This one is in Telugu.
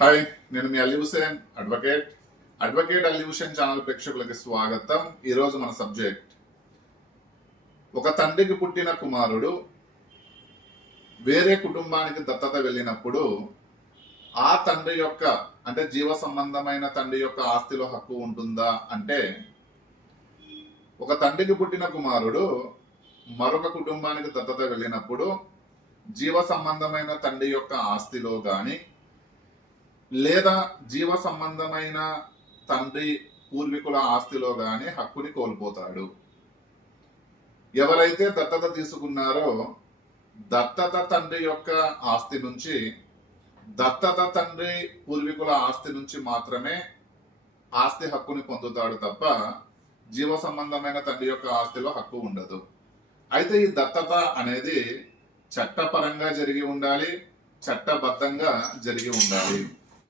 హాయ్, నేను మీ అలీ హుసేన్ అడ్వకేట్ అలీ హుసేన్ ఛానల్ ప్రేక్షకులకి స్వాగతం. ఈరోజు మన సబ్జెక్ట్, ఒక తండ్రికి పుట్టిన కుమారుడు వేరే కుటుంబానికి దత్తత వెళ్ళినప్పుడు ఆ తండ్రి యొక్క అంటే జీవ సంబంధమైన తండ్రి యొక్క ఆస్తిలో హక్కు ఉంటుందా అంటే, ఒక తండ్రికి పుట్టిన కుమారుడు మరొక కుటుంబానికి దత్తత వెళ్ళినప్పుడు జీవ సంబంధమైన తండ్రి యొక్క ఆస్తిలో గాని లేదా జీవ సంబంధమైన తండ్రి పూర్వీకుల ఆస్తిలో గాని హక్కుని కోల్పోతాడు. ఎవరైతే దత్తత తీసుకున్నారో దత్తత తండ్రి యొక్క ఆస్తి నుంచి, దత్తత తండ్రి పూర్వీకుల ఆస్తి నుంచి మాత్రమే ఆస్తి హక్కుని పొందుతాడు తప్ప జీవ సంబంధమైన తండ్రి యొక్క ఆస్తిలో హక్కు ఉండదు. అయితే ఈ దత్తత అనేది చట్టపరంగా జరిగి ఉండాలి, చట్టబద్ధంగా జరిగి ఉండాలి.